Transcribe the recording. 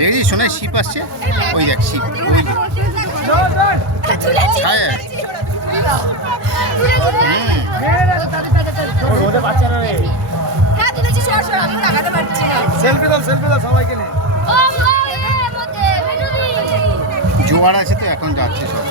দেখি শোনে শিপ আসছে, ওই দেখ শিপ, ওই জোয়ার আছে তো এখন যাচ্ছে সব।